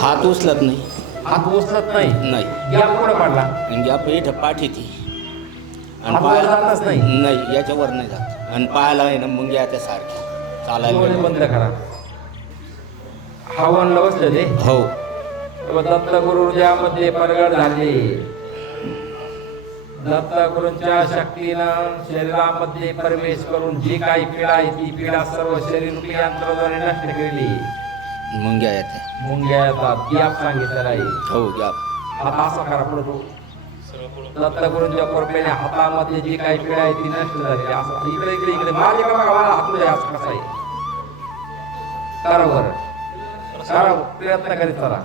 हात उचलत नाही. हात उचलत नाही. नाही. गॅप कुठं पडला? आणि आपण इथं पाठी ती हात वर जातच नाही. नाही, याच्यावर नाही जात. आणि पायाला आहे ना मुंग्या त्या सारखी चालायला डोळे बंद करा. हवनला बसले ते हो. दत्तगुरुजामध्ये प्रगट झाले. दत्तगुरूंच्या शक्तीनं शरीरामध्ये प्रवेश करून जी काही पीडा आहे ती पीडा सर्व शरीर रूपी यंत्राद्वारे नष्ट केली. मुंग्या येते. मुंग्या येतात. गॅप सांगितलेला आहे. हो, गॅप. हात असा करा पडतो. दत्तगुरूंच्या कृपेने हातामध्ये जी काही पीडा आहे ती नष्ट झाली. असं इकडे इकडे इकडे माझे का बघा, मला हात असं कसा आहे करा बरं. करा, प्रयत्न करीत चला.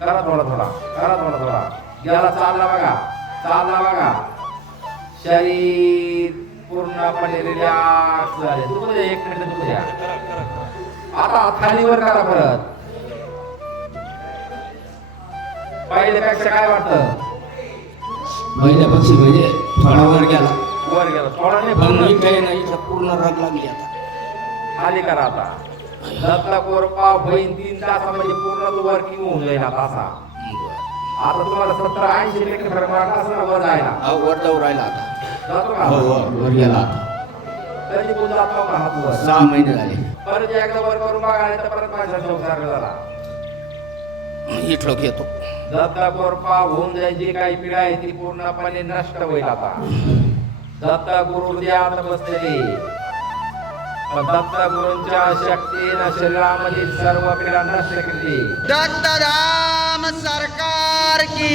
करा थोडा थोडा, करा थोडा थोडा. याला चालला बघा, चालला बघा. शरीर पूर्णपणे रिलॅक्स झाले. दुखू द्या, 1 मिनिट दुखू द्या. आता खालीवर करा परत. पहिल्यापेक्षा काय वाटतं? पहिल्यापेक्षा म्हणजे थोडा वर गेला. वर गेला थोडा नाही, पण पूर्ण काही नाही, इथं पूर्ण रग लागली आता. खाली करा आता. दत्ता कोरपा होईन 3 तासामध्ये पूर्ण वर्किंग होऊन जाईल आता असा. आता तुम्हाला 70-80% फरक वाटला असं वर जायला. हा, वर जाऊ राहिला आता. जातो का? हो, वर गेला आता. कधी कोण जातो का हात वर? 6 महिने झाले. परत एकदा वर करून बघा, नाही तर परत माझ्या संसार झाला. इथलं घेतो. दत्ता कोरपा होऊन जाईल. जी काही पीडा आहे ती पूर्णपणे नष्ट होईल आता. दत्ता गुरु द्यात बसलेले. दत्ता गुरूंच्या शक्तीनं शरीरामधील सर्व पीडा नष्ट केली. दत्तधाम सरकार की